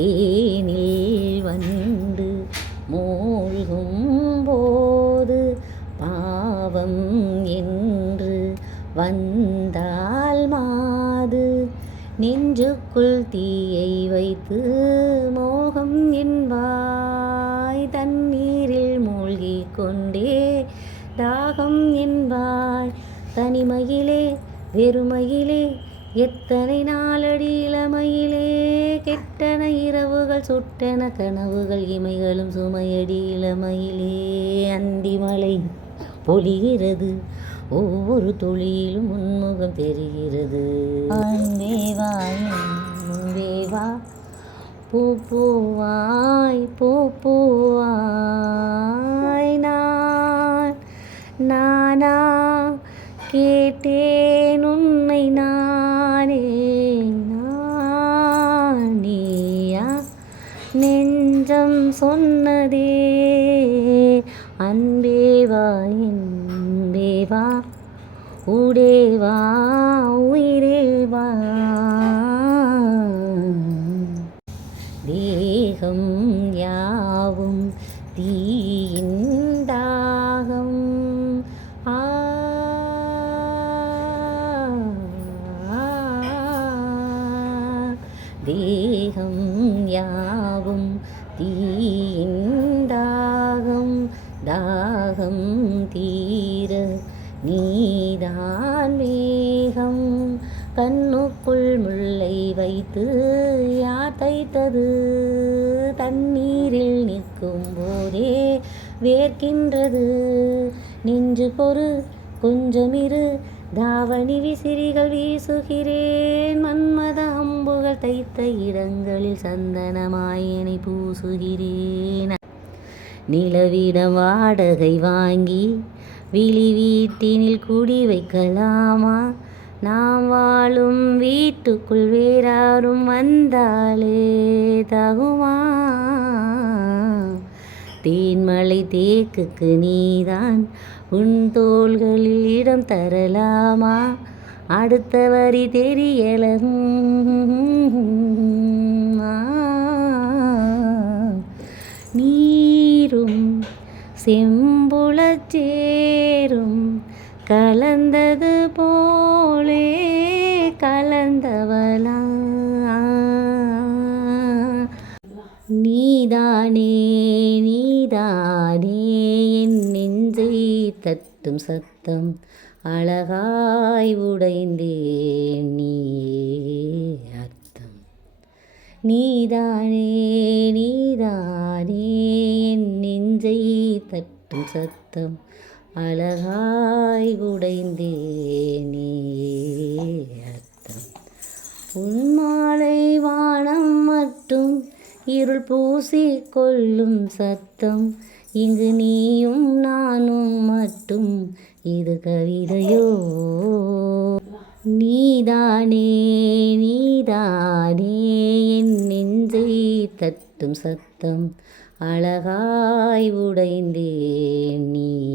தேனில் வந்து மூழ்கும் போது பாவம் என்று வந்தால் மாது. நெஞ்சுக்குள் தீயை வைத்து மோகம் என்பாய். தண்ணீரில் மூழ்கிக் கொண்டே தாகம் என்பாய். தனிமையிலே வெறுமையிலே எத்தனை நாளடி இளமையிலே கெட்டன இரவுகள் சுட்டன கனவுகள் இமைகளும் சுமையடி இளமையிலே அந்திமலை பொழிகிறது. ஒவ்வொரு தொழிலும் உன்முகம் தெரிகிறது. அன்பேவா பூ பூவாய் பூ பூவாய். நான் நானா கேட்டே நெஞ்சம் சொன்னதே. அன்பேவா என்பேவா உடேவா உயிரேவா தேகம் யாவும் தீ தேகம் யாவும் தீயின் தாகம் தாகம் தீர நீதான் மேகம். கண்ணுக்குள் முல்லை வைத்து யார் தைத்தது? தண்ணீரில் நிற்கும் போதே வேர்க்கின்றது. நெஞ்சு பொறு கொஞ்சமிரு தாவணி விசிறிகள் வீசுகிறேன். மன்மத அம்புகள் தைத்த இடங்களில் சந்தனமாயனை பூசுகிறேன். நிலவிடம் வாடகை வாங்கி விழி வீட்டினில் குடி வைக்கலாமா? நாம் வாழும் வீட்டுக்குள் வேறாரும் வந்தாலே தகுமா? தேன்மலை தேக்குக்கு நீதான் உன் தோள்களில் இடம் தரலாமா? அடுத்த வரி தெரியல நீரும் செம்புளச்சேரும் கலந்தது போலே கலந்தவளா நீதானே நீ நீதானே என் நெஞ்சை தட்டும் சத்தம் அழகாய் உடைந்தேன் நீயே அர்த்தம். நீதானே நீதானே என் நெஞ்சை தட்டும் சத்தம் அழகாய் உடைந்தேன் நீயே அர்த்தம். உன்மாலை வானம் மட்டும் இருள் பூசி கொள்ளும் சத்தம். இங்கு நீயும் நானும் மட்டும். இது கவிதையோ? நீதானே நீதானே. என் நெஞ்சை தட்டும் சத்தம். அழகாய் உடைந்தேன் நீ